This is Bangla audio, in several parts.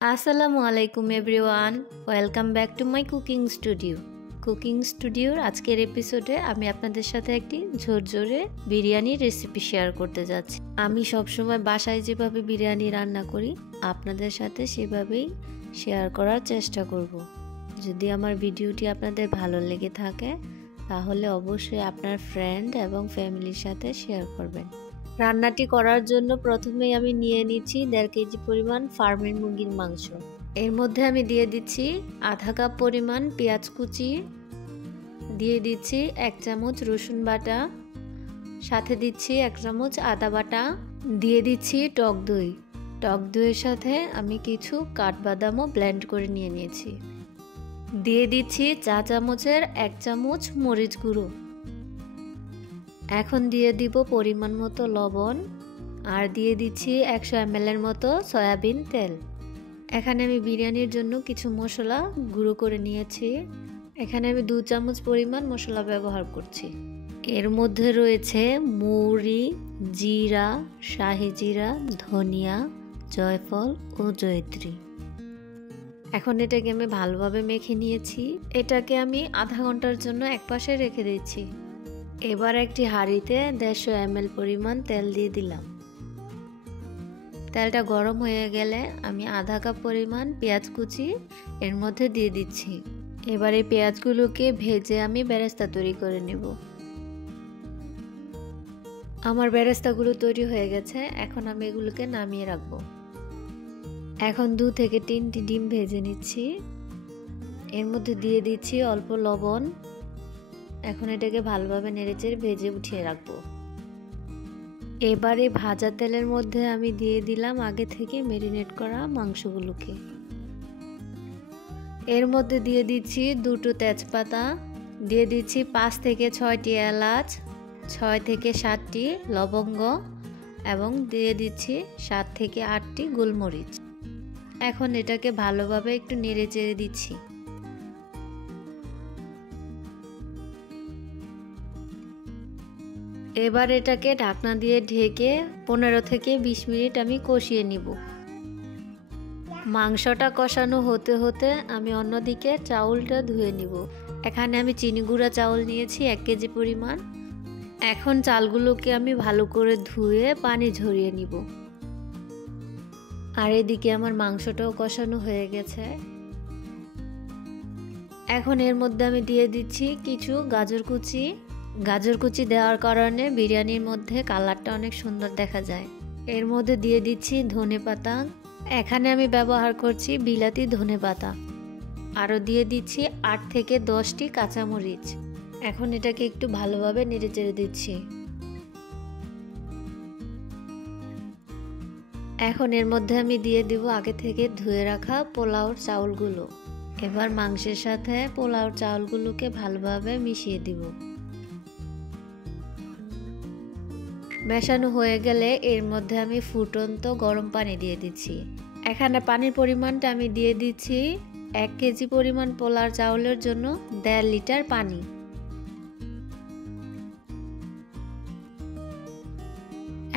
আসসালামু আলাইকুম everyone, welcome back to my cooking studio. Cooking স্টুডিওর আজকের এপিসোডে আমি আপনাদের সাথে একটি ঝরঝরে বিরিয়ানির রেসিপি শেয়ার করতে যাচ্ছি। আমি সবসময় বাসায় যেভাবে বিরিয়ানি রান্না করি আপনাদের সাথে সেভাবেই শেয়ার করার চেষ্টা করব। যদি আমার ভিডিওটি আপনাদের ভালো লেগে থাকে তাহলে অবশ্যই আপনার ফ্রেন্ড এবং ফ্যামিলির সাথে শেয়ার করবেন। রান্নাটি করার জন্য প্রথমেই আমি নিয়ে নিচ্ছি 1.5 কেজি পরিমাণ ফার্মের মুরগির মাংস। এর মধ্যে আমি দিয়ে দিচ্ছি আধা কাপ পরিমাণ পেঁয়াজ কুচি, দিয়ে দিচ্ছি 1 চামচ রসুন বাটা, সাথে দিচ্ছি 1 চামচ আদা বাটা, দিয়ে দিচ্ছি টক দই। টক দইয়ের সাথে আমি কিছু কাঠবাদামও ব্লেন্ড করে নিয়ে নিয়েছি। দিয়ে দিচ্ছি চা চামচের 1 চামচ মরিচ গুঁড়ো। এখন দিয়ে দিব পরিমাণ মতো লবণ আর দিয়ে দিচ্ছি 100 ml এর মতো সয়াবিন তেল। এখানে আমি বিরিয়ানির জন্য কিছু মশলা গুঁড়ো করে নিয়েছি। এখানে আমি 2 চামচ পরিমাণ মশলা ব্যবহার করছি। এর মধ্যে রয়েছে মৌরি, জিরা, শাহি জিরা, ধনিয়া, জয়ফল ও জয়ত্রী। এখন এটাকে আমি ভালোভাবে মেখে নিয়েছি। এটাকে আমি আধা ঘন্টার জন্য একপাশে রেখে দিচ্ছি। এবার একটি হাঁড়িতে 150 ml পরিমাণ তেল দিয়ে দিলাম। তেলটা গরম হয়ে গেলে আমি আধা কাপ পরিমাণ পেঁয়াজ কুচি এর মধ্যে দিয়ে দিচ্ছি। এবার এই পেঁয়াজগুলোকে ভেজে আমি বেরেস্তা তৈরি করে নেব। আমার বেরেস্তাগুলো তৈরি হয়ে গেছে, এখন আমি এগুলোকে নামিয়ে রাখবো। এখন 2 থেকে 3টি ডিম ভেজে নিচ্ছি। এর মধ্যে দিয়ে দিচ্ছি অল্প লবণ। এখন এটাকে ভালোভাবে নেড়েচেড়ে ভেজে উঠিয়ে রাখবো। এবারে ভাজা তেলের মধ্যে আমি দিয়ে দিলাম আগে থেকে ম্যারিনেট করা মাংসগুলোকে। এর মধ্যে দিয়ে দিচ্ছি 2টো তেজপাতা, দিয়ে দিচ্ছি 5 থেকে 6টি এলাচ, 6 থেকে 7টি লবঙ্গ এবং দিয়ে দিচ্ছি 7 থেকে 8টি গোলমরিচ। এখন এটাকে ভালোভাবে একটু নেড়েচেড়ে দিচ্ছি। এবার এটাকে ঢাকনা দিয়ে ঢেকে 15 থেকে 20 মিনিট আমি কষিয়ে নিব। মাংসটা কষানো হতে হতে আমি অন্যদিকে চাউলটা ধুয়ে নিব। এখানে আমি চিনি গুঁড়া চাউল নিয়েছি 1 কেজি পরিমাণ। এখন চালগুলোকে আমি ভালো করে ধুয়ে পানি ঝরিয়ে নিব। আর এদিকে আমার মাংসটাও কষানো হয়ে গেছে। এখন এর মধ্যে আমি দিয়ে দিচ্ছি কিছু গাজর কুচি। গাজর কুচি দেওয়ার কারণে বিরিয়ানির মধ্যে কালারটা অনেক সুন্দর দেখা যায়। এর মধ্যে দিয়ে দিচ্ছি ধনেপাতা। এখানে আমি ব্যবহার করছি বিলাতি ধনেপাতা। আরও দিয়ে দিচ্ছি 8 থেকে 10টি কাঁচামরিচ। এখন এটাকে একটু ভালোভাবে নেড়েচেড়ে দিচ্ছি। এখন এর মধ্যে আমি দিয়ে দিব আগে থেকে ধুয়ে রাখা পোলাওর চাউলগুলো। এবার মাংসের সাথে পোলাওর চাউলগুলোকে ভালোভাবে মিশিয়ে দিব। মেশানো হয়ে গেলে এর মধ্যে আমি ফুটন্ত গরম পানি দিয়ে দিচ্ছি। এখানে পানির পরিমাণটা আমি দিয়ে দিচ্ছি 1 কেজি পরিমাণ পোলাও চাউলের জন্য 1.5 লিটার পানি।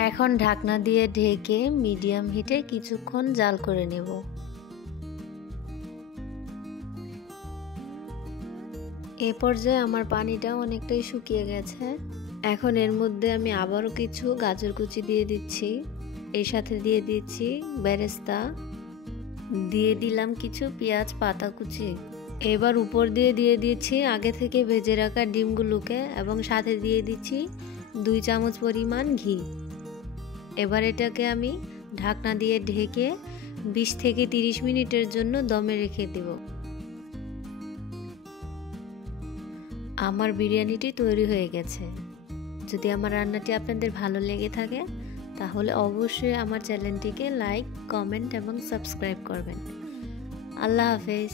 এখন ঢাকনা দিয়ে ঢেকে মিডিয়াম হিটে কিছুক্ষণ জাল করে নেব। এ পর্যায়ে আমার পানিটা অনেকটাই শুকিয়ে গেছে। এখন এর মধ্যে আমি আবারও কিছু গাজর কুচি দিয়ে দিচ্ছি। এর সাথে দিয়ে দিচ্ছি বেরেস্তা, দিয়ে দিলাম কিছু পেঁয়াজ পাতা কুচি। এবার উপর দিয়ে দিচ্ছি আগে থেকে ভেজে রাখা ডিমগুলোকে এবং সাথে দিয়ে দিচ্ছি 2 চামচ পরিমাণ ঘি। এবার এটাকে আমি ঢাকনা দিয়ে ঢেকে 20 থেকে 30 মিনিটের জন্য দমে রেখে দেব। আমার বিরিয়ানিটি তৈরি হয়ে গেছে। যদি আমার রান্নাটি আপনাদের ভালো লেগে থাকে তাহলে অবশ্যই আমার চ্যানেলটিকে লাইক, কমেন্ট এবং সাবস্ক্রাইব করবেন। আল্লাহ হাফেজ।